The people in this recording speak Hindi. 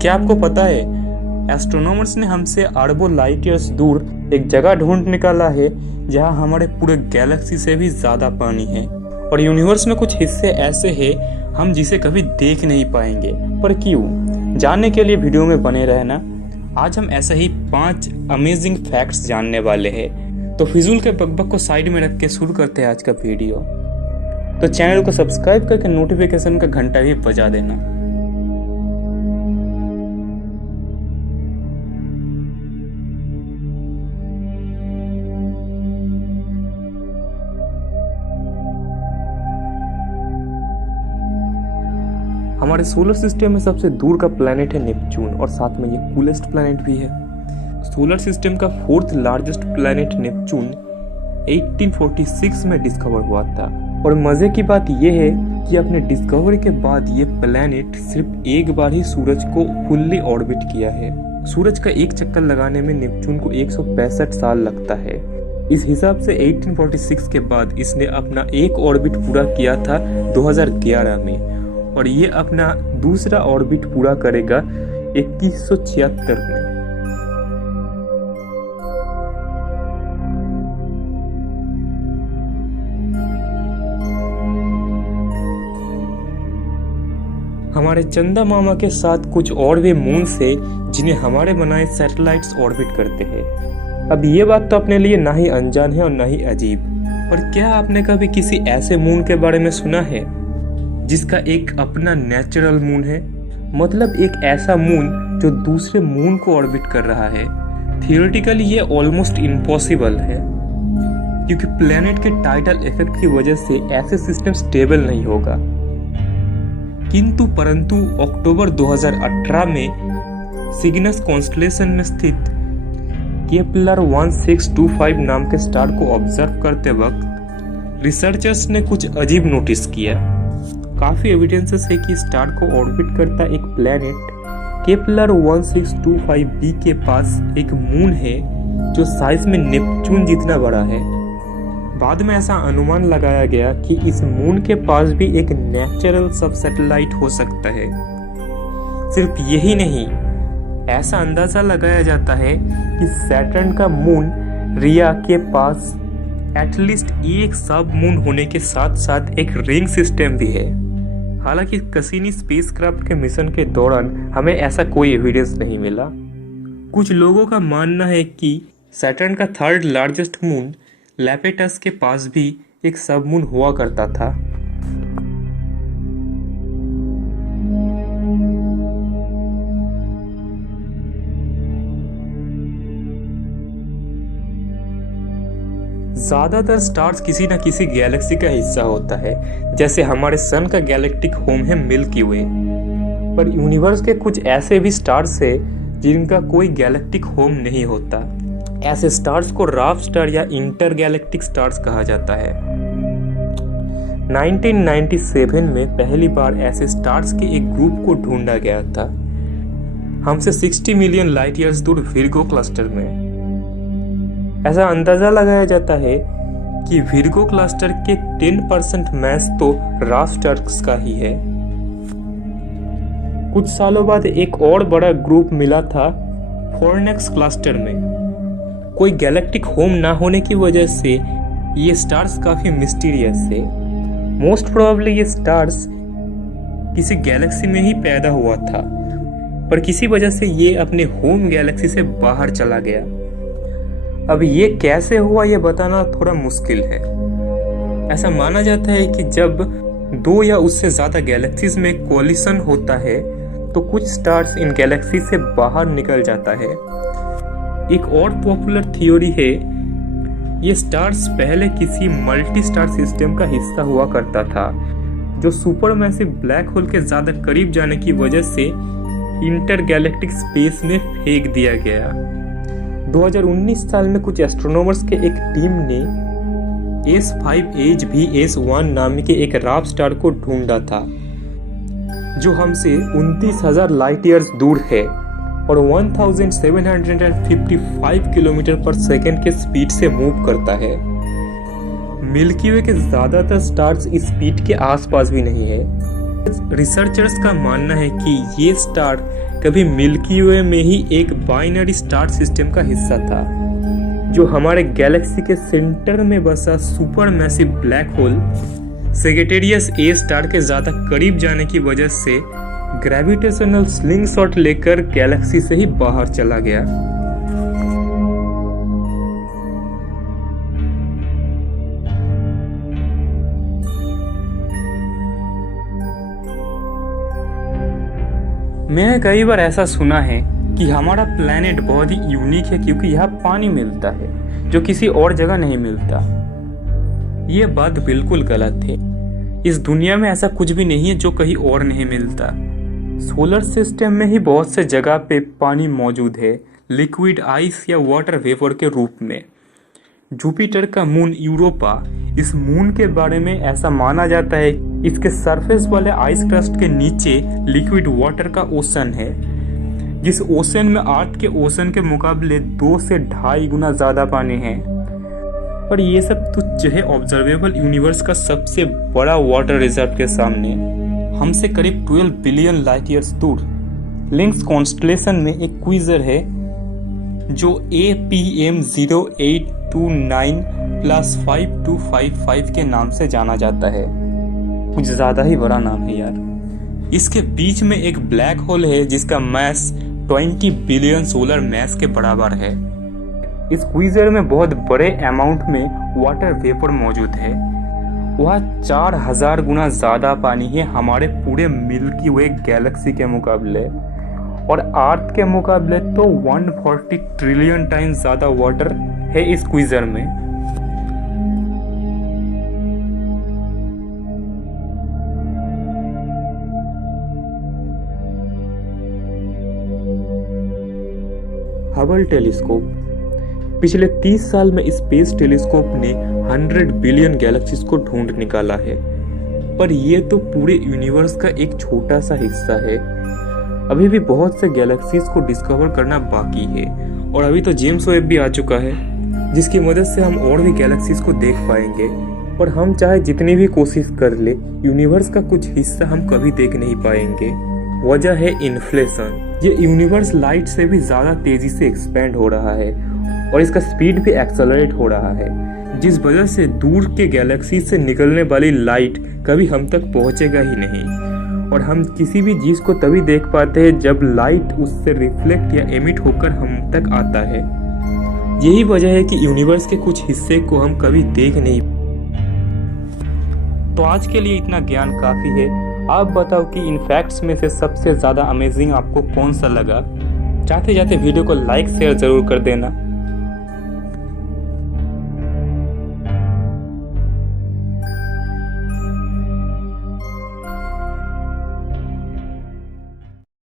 क्या आपको पता है, एस्ट्रोनॉमर्स ने हमसे अरबों लाइट ईयर्स दूर एक जगह ढूंढ निकाला है जहां हमारे पूरे गैलेक्सी से भी ज्यादा पानी है। और यूनिवर्स में कुछ हिस्से ऐसे हैं हम जिसे कभी देख नहीं पाएंगे। पर क्यों? जानने के लिए वीडियो में बने रहना। आज हम ऐसे ही 5 अमेजिंग फैक्ट्स जानने वाले हैं। तो फिजूल के बकबक को साइड में रख के शुरू करते हैं आज का वीडियो। तो चैनल को सब्सक्राइब करके नोटिफिकेशन का घंटा भी बजा देना। हमारे सोलर सिस्टम में सबसे दूर का प्लैनेट है नेपच्यून और साथ में ये कूलेस्ट प्लैनेट भी है। सोलर सिस्टम का 4th लार्जेस्ट प्लैनेट नेपच्यून 1846 में डिस्कवर हुआ था। और मजे की बात यह है कि अपने डिस्कवरी के बाद ये प्लैनेट सिर्फ एक बार ही सूरज को फुल्ली ऑर्बिट किया है। सूरज का एक चक्कर लगाने में नेपच्यून को 165 साल लगता है। इस हिसाब से 1846 के बाद इसने अपना एक ऑर्बिट पूरा किया था 2011 में, और ये अपना दूसरा ऑर्बिट पूरा करेगा 2176 में। हमारे चंदा मामा के साथ कुछ और भी मून्स है जिन्हें हमारे बनाए सैटेलाइट्स ऑर्बिट करते हैं। अब ये बात तो अपने लिए ना ही अनजान है और ना ही अजीब, पर क्या आपने कभी किसी ऐसे मून के बारे में सुना है जिसका एक अपना नेचुरल मून है? मतलब एक ऐसा मून जो दूसरे मून को ऑर्बिट कर रहा है। थियोरेटिकली ये ऑलमोस्ट इम्पॉसिबल है, क्योंकि प्लैनेट के टाइडल इफेक्ट की वजह से ऐसे सिस्टम स्टेबल नहीं होगा। किंतु परंतु अक्टूबर 2018 में सिग्नस कॉन्स्टलेशन में स्थित केपलर 1625 नाम के स्टार को ऑब्जर्व करते वक्त रिसर्चर्स ने कुछ अजीब नोटिस किया। काफी एविडेंसेस है कि स्टार को ऑर्बिट करता एक प्लैनेट केपलर 1625b के पास एक मून है जो साइज में नेपच्यून जितना बड़ा है। बाद में ऐसा अनुमान लगाया गया कि इस मून के पास भी एक नेचुरल सब सैटेलाइट हो सकता है। सिर्फ यही नहीं, ऐसा अंदाजा लगाया जाता है कि सैटर्न का मून रिया के पास एटलीस्ट एक सब मून होने के साथ साथ एक रिंग सिस्टम भी है। हालांकि कसीनी स्पेसक्राफ्ट के मिशन के दौरान हमें ऐसा कोई एविडेंस नहीं मिला। कुछ लोगों का मानना है कि सैटर्न का 3rd लार्जेस्ट मून लैपेटस के पास भी एक सब मून हुआ करता था। ज्यादातर स्टार्स किसी न किसी गैलेक्सी का हिस्सा होता है, जैसे हमारे सन का गैलेक्टिक होम है मिल्की वे। पर यूनिवर्स के कुछ ऐसे भी स्टार्स है जिनका कोई गैलेक्टिक होम नहीं होता। ऐसे स्टार्स को राफ स्टार या इंटर गैलेक्टिक स्टार्स कहा जाता है। 1997 में पहली बार ऐसे स्टार्स के एक ग्रुप को ढूंढा गया था, हमसे 60 मिलियन लाइट ईयर्स दूर विर्गो क्लस्टर में। ऐसा अंदाजा लगाया जाता है कि विर्गो क्लस्टर के 10% मैस तो राफ स्टार्स का ही है। कुछ सालों बाद एक और बड़ा ग्रुप मिला था फोर्नेक्स क्लस्टर में। कोई गैलेक्टिक होम ना होने की वजह से ये स्टार्स काफी मिस्टीरियस है। मोस्ट प्रोबेबली ये स्टार्स किसी गैलेक्सी में ही पैदा हुआ था, पर किसी वजह से ये अपने होम गैलेक्सी से बाहर चला गया। अब ये कैसे हुआ ये बताना थोड़ा मुश्किल है। ऐसा माना जाता है कि जब 2 या उससे ज्यादा गैलेक्सीज में कोलिशन होता है तो कुछ स्टार्स इन गैलेक्सी से बाहर निकल जाता है। एक और पॉपुलर थ्योरी है, ये स्टार्स पहले किसी मल्टी स्टार सिस्टम का हिस्सा हुआ करता था, जो सुपरमैसिव ब्लैक होल के ज्यादा करीब जाने की वजह से इंटर गैलेक्टिक स्पेस में फेंक दिया गया। 2019 साल में कुछ एस्ट्रोनॉमर्स के एक टीम ने S5HVS1 नाम के एक राफ स्टार को ढूंढा था, जो हमसे 29,000 लाइट ईयर्स दूर है और 1755 किलोमीटर पर सेकेंड के स्पीड से मूव करता है। मिल्की वे के ज्यादातर स्टार्स इस स्पीड के आसपास भी नहीं है। रिसर्चर्स का मानना है कि ये स्टार कभी मिल्की वे में ही एक बाइनरी स्टार सिस्टम का हिस्सा था, जो हमारे गैलेक्सी के सेंटर में बसा super massive black hole Sagittarius A star के ज्यादा करीब जाने की वजह से ग्रेविटेशनल स्लिंगशॉट लेकर गैलेक्सी से ही बाहर चला गया। मैंने कई बार ऐसा सुना है कि हमारा प्लेनेट बहुत ही यूनिक है क्योंकि यहाँ पानी मिलता है जो किसी और जगह नहीं मिलता। ये बात बिल्कुल गलत है। इस दुनिया में ऐसा कुछ भी नहीं है जो कहीं और नहीं मिलता। सोलर सिस्टम में ही बहुत से जगह पे पानी मौजूद है, लिक्विड आइस या वाटर वेपर के रूप में। जुपिटर का मून यूरोपा, इस मून के बारे में ऐसा माना जाता है इसके सरफेस वाले आइस क्रस्ट के नीचे लिक्विड वाटर का ओशन है, जिस ओशन में अर्थ के ओशन के मुकाबले 2 से 2.5 गुना ज्यादा पानी है। और ये सब तुच्छ है ऑब्जर्वेबल यूनिवर्स का सबसे बड़ा वाटर रिजर्व के सामने, हमसे करीब 12 बिलियन लाइट ईयर्स दूर। लिंक्स कॉन्स्टलेशन में एक क्विजर है जो APM 0829+5255 के नाम से जाना जाता है। कुछ ज्यादा ही बड़ा नाम है यार। इसके बीच में एक ब्लैक होल है जिसका मास 20 बिलियन सोलर मास के बराबर है। इस क्विजर में बहुत बड़े अमाउंट में वाटर वेपर मौजूद है। वह 4000 गुना ज्यादा पानी है हमारे पूरे मिल्की वे गैलेक्सी के मुकाबले, और अर्थ के मुकाबले तो 140 ट्रिलियन टाइम ज्यादा वाटर है इस क्विजर में। हबल टेलीस्कोप पिछले 30 साल में स्पेस टेलीस्कोप ने 100 बिलियन गैलेक्सीज को ढूंढ निकाला है, पर यह तो पूरे यूनिवर्स का एक छोटा सा हिस्सा है। अभी भी बहुत से गैलेक्सीज को डिस्कवर करना बाकी है, और अभी तो जेम्स वेब भी आ चुका है जिसकी मदद से हम और भी गैलेक्सीज को देख पाएंगे। पर हम चाहे जितनी भी कोशिश कर ले, यूनिवर्स का कुछ हिस्सा हम कभी देख नहीं पाएंगे। वजह है इन्फ्लेशन। ये यूनिवर्स लाइट से भी ज्यादा तेजी से एक्सपेंड हो रहा है और इसका स्पीड भी एक्सेलरेट हो रहा है, जिस वजह से दूर के गैलेक्सी से निकलने वाली लाइट कभी हम तक पहुंचेगा ही नहीं। और हम किसी भी चीज को तभी देख पाते हैं जब लाइट उससे रिफ्लेक्ट या एमिट होकर हम तक आता है। यही वजह है कि यूनिवर्स के कुछ हिस्से को हम कभी देख नहीं। तो आज के लिए इतना ज्ञान काफी है। आप बताओ कि इन फैक्ट्स में से सबसे ज्यादा अमेजिंग आपको कौन सा लगा। जाते जाते वीडियो को लाइक शेयर जरूर कर देना।